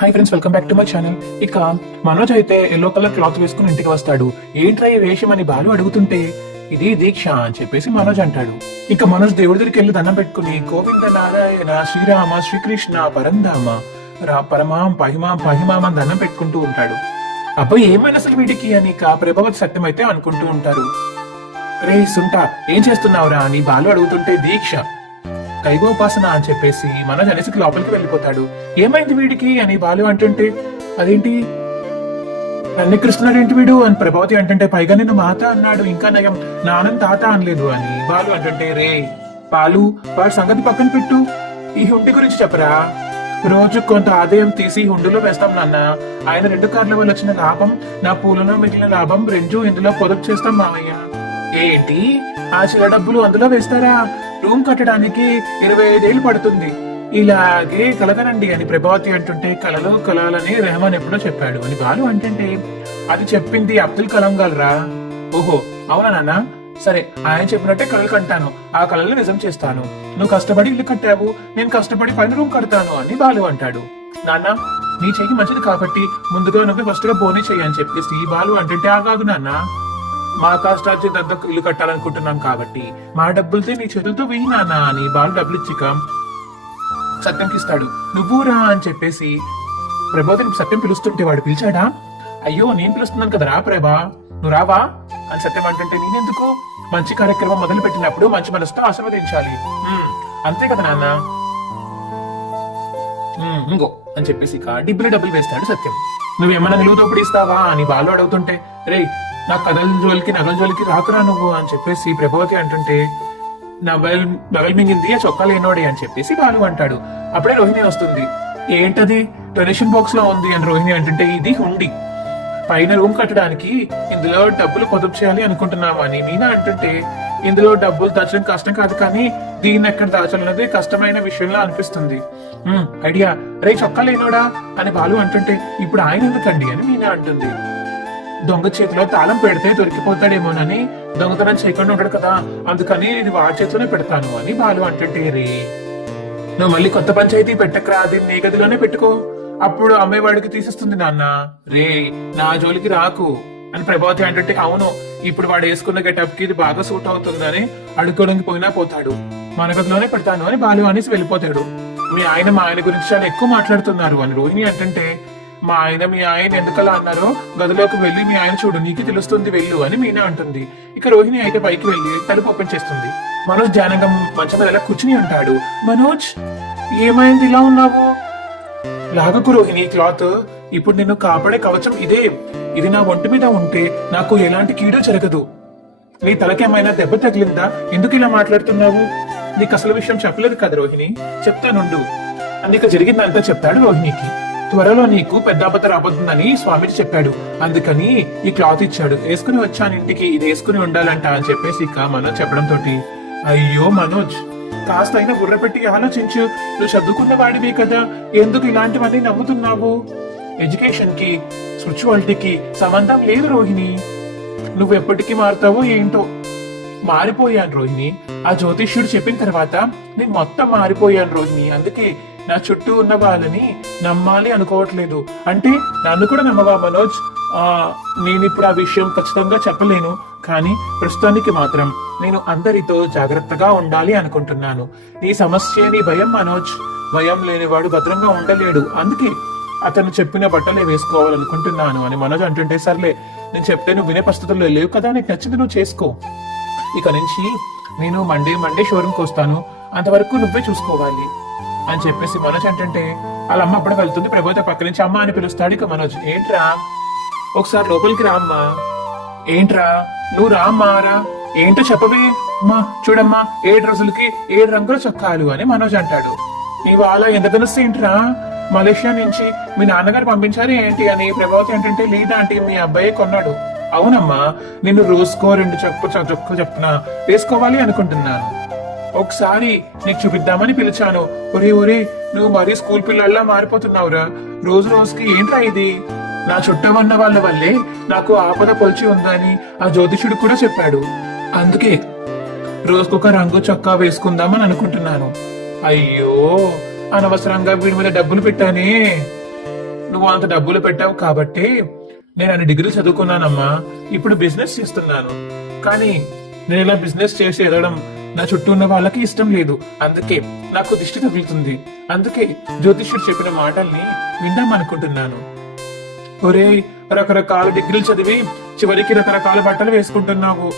Hi friends, welcome back to my channel. ఇక మనోజ్ అయితే yellow colour cloth వేసుకుని ఇంటికి వస్తాడు. ఏంట్రా ఈ వేషం అని బాలు అడుగుతుంటే ఇది దీక్ష అని చెప్పేసి మనోజ్ అంటాడు. ఇక మనోజ్ దేవుడి దగ్గరికి వెళ్ళి దండం పెట్టుకుని గోవింద నారాయణ శ్రీరామ శ్రీకృష్ణ పరంధామ పరమాం పహిమాం పహిమాం అని దండం పెట్టుకుంటూ ఉంటాడు. అబ్బాయి ఏమైనా అసలు వీడికి అని ఇక ప్రభావతి సత్యం అయితే అనుకుంటూ ఉంటారు. రే సుంటా, ఏం చేస్తున్నావురా అని బాలు అడుగుతుంటే దీక్ష కైగోపాసన అని చెప్పేసి మనోజ్ అనేసి లోపలికి వెళ్ళిపోతాడు. ఏమైంది వీడికి అని బాలు అంటుంటే అదేంటి నన్ను ఎక్కిస్తున్నాడు ఏంటి వీడు అని ప్రభావతి అంటుంటే పైగా నేను మాత అన్నాడు, ఇంకా నయం నాన్న తాత అనలేదు అని బాలు అంటుంటే రే బాలు, వాడి సంగతి పక్కన పెట్టు, ఈ హుండి గురించి చెప్పరా. రోజు కొంత ఆదాయం తీసి హుండిలో వేస్తాం నాన్న. ఆయన 2 కార్ల వల్ల వచ్చిన లాభం, నా పూలలో మిగిలిన లాభం రెండు ఇందులో పొదుపు చేస్తాం మామయ్య. ఏంటి ఆ చిల్ల డబ్బులు అందులో వేస్తారా? రూమ్ కట్టడానికి 25 ఏళ్ళు పడుతుంది. ఇలాగే కలగనండి అని ప్రభావతి అంటుంటే కలలో కలాలని రెహమాన్ ఎప్పుడో చెప్పాడు అని బాలు అంటుంటే అది చెప్పింది అబ్దుల్ కలాం గారురా. ఓహో అవునా నాన్న, సరే ఆయన చెప్పినట్టే కలలు కంటాను, ఆ కళలు నిజం చేస్తాను. నువ్వు కష్టపడి ఇల్లు కట్టావు, నేను కష్టపడి పైన రూమ్ కడతాను అని బాలు అంటాడు. నాన్న నీ చెయ్యి మంచిది కాబట్టి ముందుగా నువ్వే ఫస్ట్ గా బోనీ చెయ్యి అని చెప్పేసి బాలు అంటుంటే ఆగాదు నాన్న, మా కష్టార్జిత ఇల్లు కట్టాలనుకుంటున్నాం కాబట్టి మా డబ్బులతో నీ చేతులతో వెయ్యి నాన్న అని బాలు డబ్బులు ఇచ్చిక సత్యంకి ఇస్తాడు. నువ్వు రా అని చెప్పేసి ప్రభావతిని సత్యం పిలుస్తుంటే వాడు పిలిచాడా? అయ్యో నేను పిలుస్తున్నాను కదా రా ప్రభా, నువ్వు రావా అని సత్యం అంటుంటే నేనెందుకు, మంచి కార్యక్రమం మొదలు పెట్టినప్పుడు మంచి మనసుతో ఆశీర్వదించాలి, అంతే కదా నాన్న, ఇంకో అని చెప్పేసి డబ్బులు వేస్తాడు సత్యం. నువ్వేమన్నా నిలువు తోపుడు ఇస్తావా అని బాలు అడుగుతుంటే రే నా కథల జోలికి నగల జోలికి రాకురా నువ్వు అని చెప్పేసి ప్రభావతి అంటుంటే నగలు మింగింది ఆ చొక్కా లేనోడే అని చెప్పేసి బాలు అంటాడు. అప్పుడే రోహిణి వస్తుంది. ఏంటది డొనేషన్ బాక్స్ లో ఉంది అని రోహిణి అంటుంటే ఇది హుండి, పైన రూమ్ కట్టడానికి ఇందులో డబ్బులు పొదుపు చేయాలి అనుకుంటున్నాము అని మీనా అంటుంటే ఇందులో డబ్బులు దాచడం కష్టం కాదు కానీ దీన్ని ఎక్కడ దాచాలన్నది కష్టమైన విషయంలో అనిపిస్తుంది. ఐడియా, రే చొక్కా లేనోడా అని బాలు అంటుంటే ఇప్పుడు ఆయన ఎందుకండి అని మీనా అంటుంది. దొంగ చేతిలో తాళం పెడితే దొరికిపోతాడేమోనని దొంగతనం చేయకుండా ఉంటాడు కదా, అందుకని ఇది వాడి చేతిలోనే పెడతాను అని బాలు అంటుంటే రే నువ్వు మళ్ళీ కొత్త పంచాయతీ పెట్టకరా, అది నీ గదిలోనే పెట్టుకో, అప్పుడు అమ్మేవాడికి తీసిస్తుంది నాన్న, రే నా జోలికి రాకు అని ప్రభావతి అంటుంటే అవును ఇప్పుడు వాడు వేసుకున్న గెటప్ కి ఇది బాగా సూట్ అవుతుందని అడుక్కోవడానికి పోయినా పోతాడు, మన గదిలోనే పెడతాను అని బాలు అనేసి వెళ్ళిపోతాడు. మీ ఆయన మా ఆయన గురించి చాలా ఎక్కువ మాట్లాడుతున్నారు అని రోహిణి అంటుంటే మా ఆయన మీ ఆయన ఎందుకలా అన్నారో గదిలోకి వెళ్ళి మీ ఆయన చూడు నీకు తెలుస్తుంది వెళ్ళు అని మీనా అంటుంది. ఇక రోహిణి అయితే పైకి వెళ్ళి తలుపు ఓపెన్ చేస్తుంది. మనోజ్ ధ్యానంగా మంచం మీద కూర్చుని అంటాడు. మనోజ్ ఏమైంది ఇలా ఉన్నావు? లాగకు రోహిణి క్లాత్, ఇప్పుడు నిన్ను కాపాడే కవచం ఇదే, ఇది నా ఒంటి మీద ఉంటే నాకు ఎలాంటి కీడు జరగదు. నీ తలకేమైనా దెబ్బ తగిలిందా? ఎందుకు ఇలా మాట్లాడుతున్నావు? నీకు అసలు విషయం చెప్పలేదు కదా రోహిణి, చెప్తానుండు అని ఇక జరిగిందంతా చెప్తాడు రోహిణికి. త్వరలో నీకు పెద్ద ఆపద రాబోతుందని స్వామిజీ చెప్పాడు, అందుకని ఈ క్లాత్ ఇచ్చాడు, వేసుకుని వచ్చాను ఇంటికి, ఇది వేసుకుని ఉండాలంట అని చెప్పేసి ఇక మనోజ్ చెప్పడంతో అయ్యో మనోజ్ కాస్త అయినా బుర్ర పెట్టి ఆలోచించు, నువ్వు చదువుకున్న వాడివి కదా, ఎందుకు ఇలాంటివన్నీ నమ్ముతున్నావు? ఎడ్యుకేషన్ కి స్పిరిచువాలిటీకి సంబంధం లేదు రోహిణి, నువ్వు ఎప్పటికీ మారుతావో ఏంటో. మారిపోయాను రోహిణి, ఆ జ్యోతిష్యుడు చెప్పిన తర్వాత నేను మొత్తం మారిపోయాను రోహిణి, అందుకే నా చుట్టూ ఉన్న వాళ్ళని నమ్మాలి అనుకోవట్లేదు. అంటే నన్ను కూడా నమ్మవా మనోజ్? నేను ఇప్పుడు ఆ విషయం ఖచ్చితంగా చెప్పలేను, కానీ ప్రస్తుతానికి మాత్రం నేను అందరితో జాగ్రత్తగా ఉండాలి అనుకుంటున్నాను. నీ సమస్య నీ భయం మనోజ్, భయం లేనివాడు భద్రంగా ఉండలేడు, అందుకే అతను చెప్పిన బట్టలే వేసుకోవాలనుకుంటున్నాను అని మనోజ్ అంటుంటే సర్లే నేను చెప్తే నువ్వు వినే పరిస్థితుల్లో లేవు కదా, నీకు నచ్చింది నువ్వు చేసుకో, ఇక నుంచి నేను మండే షోరూమ్కి వస్తాను, అంతవరకు నువ్వే చూసుకోవాలి అని చెప్పేసి మనోజ్ అంటుంటే వాళ్ళ అమ్మ అప్పుడే వెళ్తుంది. ప్రభావతి పక్క నుంచి అమ్మ అని పిలుస్తాడు. ఇక మనోజ్ ఏంట్రా ఒకసారి లోపలికి రా అమ్మా, ఏంట్రా నువ్వు రా అమ్మా, రా ఏంటో చెప్పవే అమ్మా, చూడమ్మా 7 రోజులకి 7 రంగుల చొక్కాలు అని మనోజ్ అంటాడు. నీ వాళ్ళ ఎంత తెలుస్తే ఏంట్రా, మలేషియా నుంచి మీ నాన్నగారు పంపించారు ఏంటి అని ప్రభావతి అంటుంటే లేదా అంటే మీ అబ్బాయి కొన్నాడు. అవునమ్మా, నిన్ను రోజుకో 2 చొక్కు చెప్పున వేసుకోవాలి అనుకుంటున్నాను, ఒకసారి నీకు చూపిద్దామని పిలిచాను. ఒరే నువ్వు మరీ స్కూల్ పిల్లల్లా మారిపోతున్నావురా, రోజు రోజుకి ఏంట్రా ఇది? నా చుట్టూ ఉన్న వాళ్ళ వల్లే నాకు ఆపద పొలిచి ఉందని ఆ జ్యోతిషుడు కూడా చెప్పాడు, అందుకే రోజుకొక రంగు చొక్కా వేసుకుందామని అనుకుంటున్నాను. అయ్యో అనవసరంగా వీడి మీద డబ్బులు పెట్టానే. నువ్వు అంత డబ్బులు పెట్టావు కాబట్టి నేను అన్ని డిగ్రీలు చదువుకున్నానమ్మా, ఇప్పుడు బిజినెస్ చేస్తున్నాను. కానీ నేను ఇలా బిజినెస్ చేసి ఎదగడం నా చుట్టూ ఉన్న వాళ్ళకి ఇష్టం లేదు. అందుకే నాకు దిష్టి తగులుతుంది. అందుకే జ్యోతిష్యుడు చెప్పిన మాటల్ని విందాం అనుకుంటున్నాను. ఒరేయ్, రకరకాల డిగ్రీలు చదివి చివరికి రకరకాల బట్టలు వేసుకుంటున్నావు,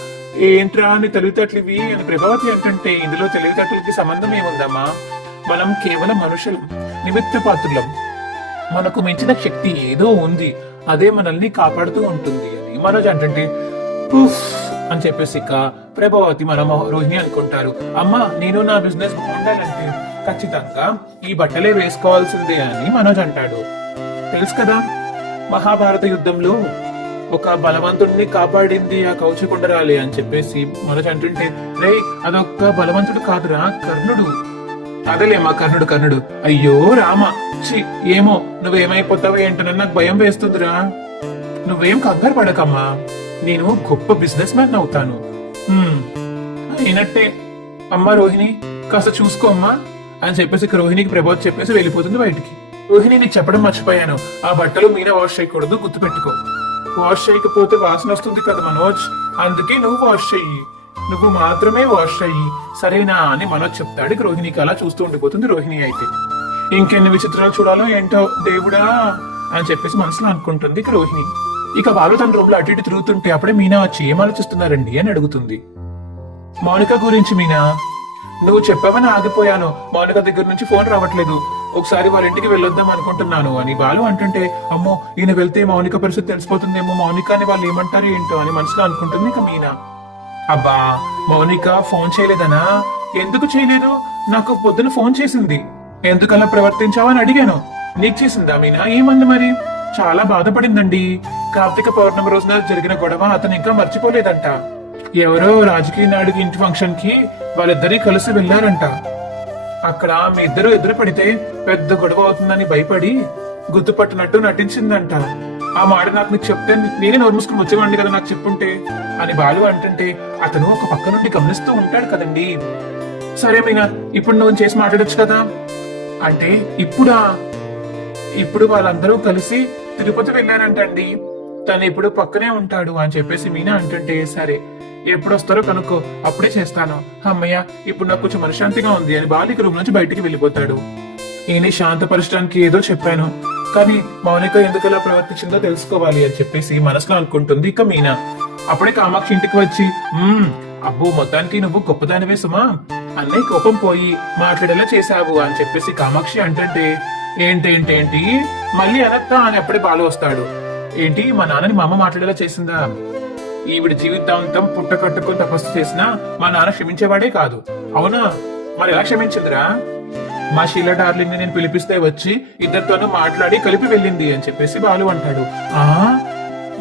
ఏంట్రా అని తెలివితేటలివి అని ప్రభావతి అంటుంటే ఇందులో తెలివితేటలకి సంబంధం ఏముందమ్మా? మనం కేవలం మనుషులం, నిమిత్త పాత్రులం. మనకు మించిన శక్తి ఏదో ఉంది, అదే మనల్ని కాపాడుతూ ఉంటుంది అని మనోజ్ అంటుంటే ఉఫ్ అని చెప్పేసి ఇక ప్రభావతి మన రోహిణి అనుకుంటారు. అమ్మా, నేను నా బిజినెస్ బాగుండాలంటే ఖచ్చితంగా ఈ బట్టలే వేసుకోవాల్సిందే అని మనోజ్ అంటాడు. తెలుసు కదా, మహాభారత యుద్ధంలో ఒక బలవంతుడిని కాపాడింది ఆ కౌచకుండరాలే అని చెప్పేసి మనోజ్ అంటుంటే, రే అదొక్క బలవంతుడు కాదురా, కర్ణుడు. అదేలేమా, కర్ణుడు. అయ్యో రామ, ఏమో నువ్వేమైపోతావో ఏంటో నాకు భయం వేస్తుందిరా. నువ్వేం కంగారు పడకమ్మా, నేను గొప్ప బిజినెస్ మ్యాన్ అవుతాను. అయినట్టే అమ్మా రోహిణి, కాస్త చూసుకోమ్మా అని చెప్పేసి రోహిణికి ప్రభావం చెప్పేసి వెళ్ళిపోతుంది బయటికి. రోహిణి, నీకు చెప్పడం మర్చిపోయాను, ఆ బట్టలు మీరే వాష్ చేయకూడదు, గుర్తుపెట్టుకో. వాష్ చేయకపోతే వాసన వస్తుంది కదా మనోజ్, అందుకే నువ్వు వాష్ చెయ్యి, నువ్వు మాత్రమే వాష్ చెయ్యి, సరేనా అని మనోజ్ చెప్తాడు. రోహిణికి అలా చూస్తూ ఉండిపోతుంది. రోహిణి అయితే ఇంకెన్ని విచిత్రాలు చూడాలో ఏంటో దేవుడా అని చెప్పేసి మనసులో అనుకుంటుంది రోహిణి. ఇక వాళ్ళు తన రూమ్ లో అటు ఇటు తిరుగుతుంటే అప్పుడే మీనా వచ్చి ఏం ఆలోచిస్తున్నారండి అని అడుగుతుంది. మౌనిక గురించి మీనా, నువ్వు చెప్పావని ఆగిపోయాను, మౌనిక దగ్గర నుంచి ఫోన్ రావట్లేదు, ఒకసారి వాళ్ళ ఇంటికి వెళ్ళొద్దాం అనుకుంటున్నాను అని బాలు అంటుంటే, అమ్మో ఈయన వెళ్తే మౌనిక పరిస్థితి తెలిసిపోతుందేమో, మౌనిక అని వాళ్ళు ఏమంటారు ఏంటో అని మనసులో అనుకుంటుంది ఇక మీనా. అబ్బా, మౌనిక ఫోన్ చేయలేదనా? ఎందుకు చేయలేదు? నాకు పొద్దున ఫోన్ చేసింది, ఎందుకలా ప్రవర్తించావని అడిగాను. నీకు చేసిందా మీనా? ఏమంది మరి? చాలా బాధపడిందండి. కార్తీక పౌర్ణమి రోజున జరిగిన గొడవ అతను ఇంకా మర్చిపోలేదంట. ఎవరో రాజకీయ నాయుడికి ఇంటి ఫంక్షన్ కి వాళ్ళిద్దరి కలిసి వెళ్లారంట. అక్కడ మీ ఇద్దరు ఎదురు పడితే పెద్ద గొడవ అవుతుందని భయపడి గుర్తుపట్టినట్టు నటించిందంట. ఆ మాట నాకు నీకు చెప్తే నేనే నోరు మూసుకుని వచ్చేవాడిని కదా నాకు చెప్పుంటే అని బాలు అంటుంటే, అతను ఒక పక్క నుండి గమనిస్తూ ఉంటాడు కదండి. సరే మీనా, ఇప్పుడు నువ్వు చేసి మాట్లాడొచ్చు కదా అంటే, ఇప్పుడు వాళ్ళందరూ కలిసి తిరుపతి వెళ్ళారంటండి, తను ఇప్పుడు పక్కనే ఉంటాడు అని చెప్పేసి మీనా అంటుంటే, సరే ఎప్పుడు వస్తారో కనుక్కో, అప్పుడే చేస్తాను. అమ్మయ్య, ఇప్పుడు నాకు కొంచెం మనశ్శాంతిగా ఉంది అని బాలిక రూమ్ నుంచి బయటికి వెళ్ళిపోతాడు. ఈయన శాంతపరచడానికి ఏదో చెప్పాను, కానీ మౌనిక ఎందుకలా ప్రవర్తించిందో తెలుసుకోవాలి అని చెప్పేసి మనసులో అనుకుంటుంది ఇక మీనా. అప్పుడే కామాక్షి ఇంటికి వచ్చి, అబ్బో మొత్తానికి నువ్వు గొప్పదానివే సుమా, అన్నయ్య కోపం పోయి మాట్లాడేలా చేశావు అని చెప్పేసి కామాక్షి అంటుంటే, ఏంటి మళ్ళీ అనత్తా అని అప్పుడే బాలు వస్తాడు. ఏంటి, మా నాన్నని మా అమ్మ మాట్లాడేలా చేసిందా? ఈవిడ జీవితాంతం పుట్ట కట్టుకుని తపస్సు చేసినా మా నాన్న క్షమించేవాడే కాదు. అవునా? మరి ఎలా క్షమించిందిరా? మా షీలా డార్లింగ్ ని నేను పిలిపిస్తే వచ్చి ఇద్దరితోనూ మాట్లాడి కలిపి వెళ్ళింది అని చెప్పేసి బాలు అంటాడు.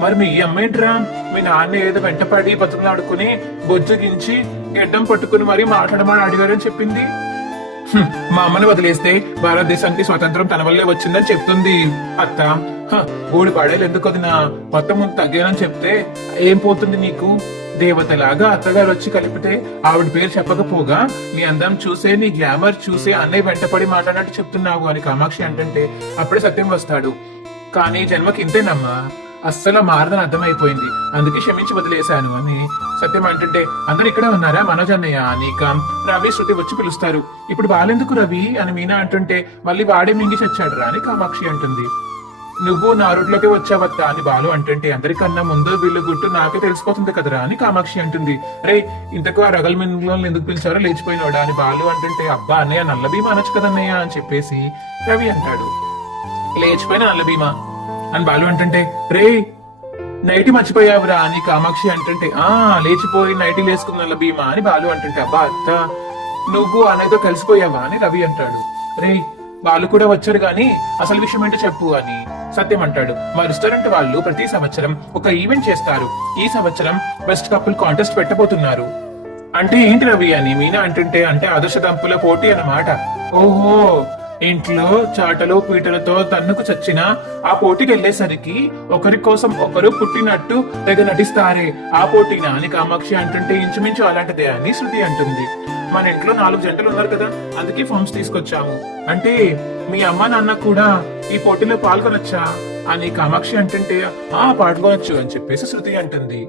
మరి మీ అమ్మేంట్రా, మీ నాన్న ఏదో వెంటపడి బతుకులాడుకుని బొజ్జగించి గెడ్డం పట్టుకుని మరీ మాట్లాడమని అడిగారని చెప్పింది. మా అమ్మని వదిలేస్తే భారతదేశానికి స్వతంత్రం తన వల్లే వచ్చిందని చెప్తుంది అత్త. ఊడి పడేలు ఎందుకు వదినా, మొత్తం ముందు తగ్గానని చెప్తే ఏం పోతుంది నీకు? దేవతలాగా అత్తగారు వచ్చి కలిపితే ఆవిడ పేరు చెప్పకపోగా నీ అందం చూసే, నీ గ్లామర్ చూసే అన్నయ్య వెంటపడి మాట్లాడినట్టు చెప్తున్నావు అని కామాక్షి అంటుంటే అప్పుడే సత్యం వస్తాడు. కానీ జన్మకి ఇంతేనమ్మా, అస్సలు మారదని అర్థమైపోయింది, అందుకే క్షమించి వదిలేశాను అని సత్యం అంటుంటే, అందరు ఇక్కడే ఉన్నారా మనోజ్ అన్నయ్య నీక రవి శృతి వచ్చి పిలుస్తారు. ఇప్పుడు బాలెందుకు రవి అని మీనా అంటుంటే, మళ్ళీ వాడే మింగి చచ్చాడు రా అని కామాక్షి అంటుంది. నువ్వు నా రూట్లోకి వచ్చావత్తా అని బాలు అంటుంటే, అందరికన్నా ముందు వీళ్ళు గుట్టు నాకే తెలిసిపోతుంది కదరా అని కామాక్షి అంటుంది. రే, ఇంతకు ఆ రగల్ మింగులో ఎందుకు పిలిచారో లేచిపోయినోడా అని బాలు అంటుంటే, అబ్బా అన్నయ్య నల్ల భీమా అనొచ్చు కదన్నయ్య అని చెప్పేసి రవి అంటాడు. లేచిపోయిన నల్ల భీమా అని బాలు అంటుంటే, రే నైటీ మర్చిపోయావురా అని కామాక్షి అంటుంటే, లేచిపోయి నైటీ లేసుకున్న నల్ల భీమా అని బాలు అంటుంటే, అబ్బా అత్త నువ్వు అనేదో కలిసిపోయావా అని రవి అంటాడు. రే, వాళ్ళు కూడా వచ్చారు గాని అసలు విషయం ఏంటో చెప్పు అని సత్యం అంటాడు. మా రెస్టారెంట్ వాళ్ళు ప్రతి సంవత్సరం ఒక ఈవెంట్ చేస్తారు. ఈ సంవత్సరం బెస్ట్ కపుల్ కాంటెస్ట్ పెట్టబోతున్నారు. అంటే ఏంటి రవి అని మీనా అంటుంటే, అంటే ఆదర్శ దంపుల పోటీ అన్నమాట. ఓహో, ఇంట్లో చాటలు పీటలతో తన్నుకు చచ్చిన ఆ పోటీకి వెళ్లేసరికి ఒకరి కోసం ఒకరు పుట్టినట్టు తెగ నటిస్తారే, ఆ పోటీనా అని కామాక్షి అంటుంటే, ఇంచుమించు అలాంటిదే అని శృతి అంటుంది. మన ఇంట్లో 4 జంటలు ఉన్నారు కదా, అందుకే ఫార్మ్స్ తీసుకొచ్చాము. అంటే మీ అమ్మ నాన్న కూడా ఈ పోటీలో పాల్గొనొచ్చా అని కామాక్షి అంటుంటే, పాల్గొనొచ్చు అని చెప్పేసి శృతి అంటుంది.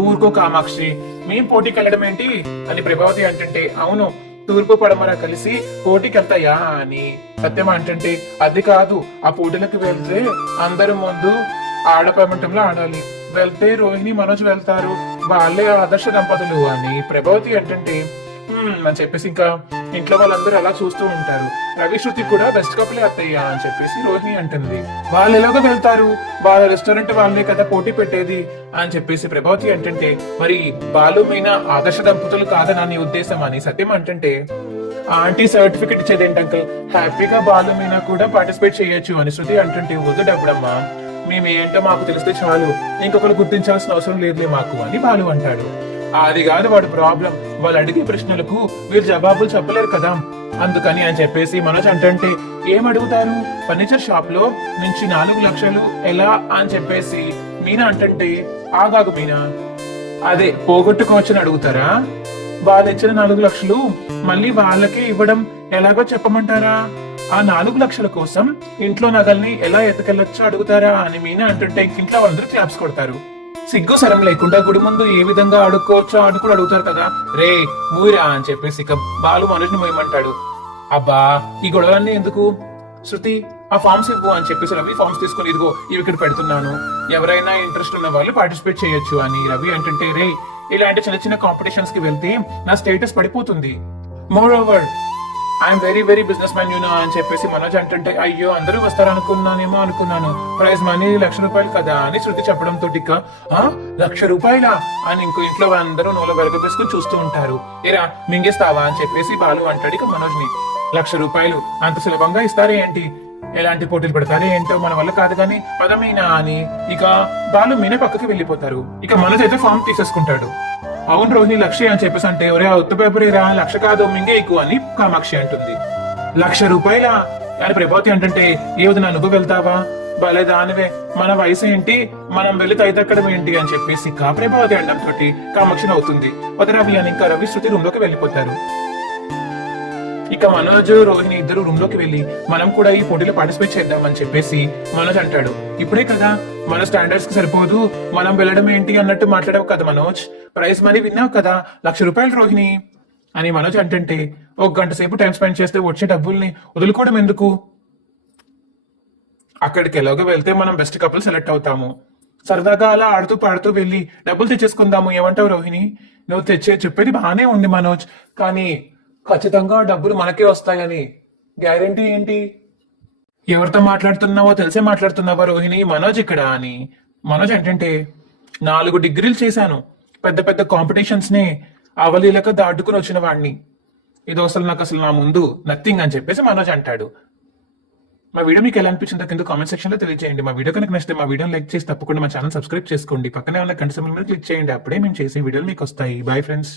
ఊరుకో కామాక్షి, మేం పోటీకి వెళ్ళడం ఏంటి అని ప్రభావతి అంటుంటే, అవును తూర్పు పడమర కలిసి పోటీకి వెళ్తాయా అని సత్యం అంటుంటే, అది కాదు, ఆ పోటీలకు వెళ్తే అందరి ముందు ఆడపమంటంలో ఆడాలి, వెళ్తే రోహిణి మనోజ్ వెళ్తారు, వాళ్ళే ఆదర్శ దంపతులు అని ప్రభావతి అంటుంటే, అని చెప్పేసి ఇంకా ఇంట్లో వాళ్ళందరూ అలా చూస్తూ ఉంటారు. రవి శృతి కూడా బెస్ట్ కపులే అత్తయ్యా అని చెప్పేసి రోహిణి అంటుంది. వాళ్ళు ఎలాగో వెళ్తారు, వాళ్ళ రెస్టారెంట్ వాళ్ళే కదా పోటీ పెట్టేది అని చెప్పేసి ప్రభావతి అంటుంటే, మరి బాలు మీనా ఆదర్శ దంపతులు కాదని నీ ఉద్దేశం అని సత్యం అంటుంటే, ఆంటీ సర్టిఫికెట్ ఇచ్చేది ఏంటి అంకుల్, హ్యాపీగా బాలు మీనా కూడా పార్టిసిపేట్ చేయొచ్చు అని శృతి అంటుంటే, వద్దు డబ్బుడమ్మా, మేమేంటో మాకు తెలిస్తే చాలు, ఇంకొకరు గుర్తించాల్సిన అవసరం లేదులే మాకు అని బాలు అంటాడు. అది కాదు వాడు ప్రాబ్లం, వాళ్ళు అడిగే ప్రశ్నలకు వీళ్ళు జవాబులు చెప్పలేరు కదా, అందుకని అని చెప్పేసి మనోజ్ అంటుంటే, ఏం అడుగుతారు, ఫర్నిచర్ షాప్ లో నుంచి 4 లక్షలు ఎలా అని చెప్పేసి మీనా అంటుంటే, ఆగాగు మీనా, అదే పోగొట్టుకోవచ్చని అడుగుతారా, వాళ్ళు ఇచ్చిన 4 లక్షలు మళ్ళీ వాళ్ళకే ఇవ్వడం ఎలాగో చెప్పమంటారా, ఆ 4 లక్షల కోసం ఇంట్లో నగల్ని ఎలా ఎత్తుకెళ్లొచ్చో అడుగుతారా అని మీనా అంటుంటే, ఇంట్లో వాళ్ళందరూ క్లాప్స్ కొడతారు. సిగ్గు సరం లేకుండా గుడి ముందు ఏ విధంగా ఆడుకోవచ్చో అని కూడా అడుగుతారు కదా, రే మూయిరా అని చెప్పేసి ఇక బాలు మనోజ్ని మోయమంటాడు. అబ్బా ఈ గొడవలన్నీ ఎందుకు, శృతి ఆ ఫార్మ్స్ ఇవ్వు అని చెప్పేసి రవి ఫార్మ్స్ తీసుకుని, ఇదిగో ఇవి ఇక్కడ పెడుతున్నాను, ఎవరైనా ఇంట్రెస్ట్ ఉన్న వాళ్ళు పార్టిసిపేట్ చేయొచ్చు అని రవి అంటుంటే, రే ఇలాంటి చిన్న చిన్న కాంపిటీషన్స్ కి వెళ్తే నా స్టేటస్ పడిపోతుంది, more over I'm very very business man you know అని చెప్పేసి మనోజ్ అంటుంటే, అయ్యో అందరూ వస్తారనుకున్నానేమో అనుకున్నాను, ప్రైజ్ మనీ 1 లక్ష రూపాయలు కదా అని శృతి చెప్పడంతో, 1 లక్ష రూపాయలా అని ఇంకో ఇంట్లో అందరూ నోలో వెలగవేసుకుని చూస్తూ ఉంటారు. ఏరా మింగేస్తావా అని చెప్పేసి బాలు అంటాడు ఇక మనోజ్ ని. 1 లక్ష రూపాయలు అంత సులభంగా ఇస్తారే ఏంటి, ఎలాంటి పోటీలు పెడతారే ఏంటో, మన వల్ల కాదు కానీ పదమీనా అని ఇక బాలు మీనా పక్కకి వెళ్ళిపోతారు. ఇక మనోజ్ అయితే ఫామ్ తీసేసుకుంటాడు. అవును రోహిణి 1 లక్ష అని చెప్పేసి అంటే, ఒరే ఉత్త పేపర్ రా, 1 లక్ష కాదు మింగే ఎక్కువ అని కామాక్షి అంటుంది. 1 లక్ష రూపాయలా అని ప్రభావతి అంటుంటే, ఏ వదినా నువ్వు వెళ్తావా, భలే దానివే, మన వయసు ఏంటి, మనం వెళ్ళి తైతక్కడం ఏంటి అని చెప్పేసి ప్రభావతి అండంతో కామాక్షి అవుతుంది. రవి అని ఇంకా రవి శృతి రూమ్ లోకి వెళ్ళిపోతారు. ఇక మనోజ్ రోహిణి ఇద్దరు రూమ్ లోకి వెళ్ళి, మనం కూడా ఈ పోటీలో పార్టిసిపేట్ చేద్దామని చెప్పేసి మనోజ్ అంటాడు. ఇప్పుడే కదా మన స్టాండర్డ్స్ కి సరిపోదు, మనం వెళ్ళడం ఏంటి అన్నట్టు మాట్లాడావు కదా మనోజ్, ప్రైజ్ మనీ విన్నావు కదా, 1 లక్ష రూపాయలు రోహిణి అని మనోజ్ అంటుంటే, 1 గంట సేపు టైం స్పెండ్ చేస్తే వచ్చే డబ్బుల్ని వదులుకోవడం ఎందుకు, అక్కడికి ఎలాగో వెళ్తే మనం బెస్ట్ కపుల్ సెలెక్ట్ అవుతాము, సరదాగా అలా ఆడుతూ పాడుతూ వెళ్ళి డబ్బులు తెచ్చేసుకుందాము, ఏమంటావు రోహిణి, నువ్వు చెప్పేది బానే ఉంది మనోజ్, కానీ ఖచ్చితంగా డబ్బులు మనకే వస్తాయని గ్యారెంటీ ఏంటి, ఎవరితో మాట్లాడుతున్నావో తెలిసే మాట్లాడుతున్నావా రోహిణి, మనోజ్ ఇక్కడ అని మనోజ్ ఏంటంటే, 4 డిగ్రీలు చేశాను, పెద్ద పెద్ద కాంపిటీషన్స్ నే అవలీలక దాటుకుని వచ్చిన వాడిని, ఇది అసలు నాకు అసలు నా ముందు నథింగ్ అని చెప్పేసి మనోజ్ అంటాడు. మా వీడియో మీకు ఎలా అనిపించిందో కింద కామెంట్ సెక్షన్ లో తెలియజేయండి. మా వీడియో కనుక నచ్చితే మా వీడియోని లైక్ చేసి తప్పకుండా మా ఛానల్ సబ్స్క్రైబ్ చేసుకోండి, పక్కనే ఉన్న గంట సింబల్ మీద క్లిక్ చేయండి, అప్పుడే మేము చేసే వీడియోలు మీకు వస్తాయి. Bye friends.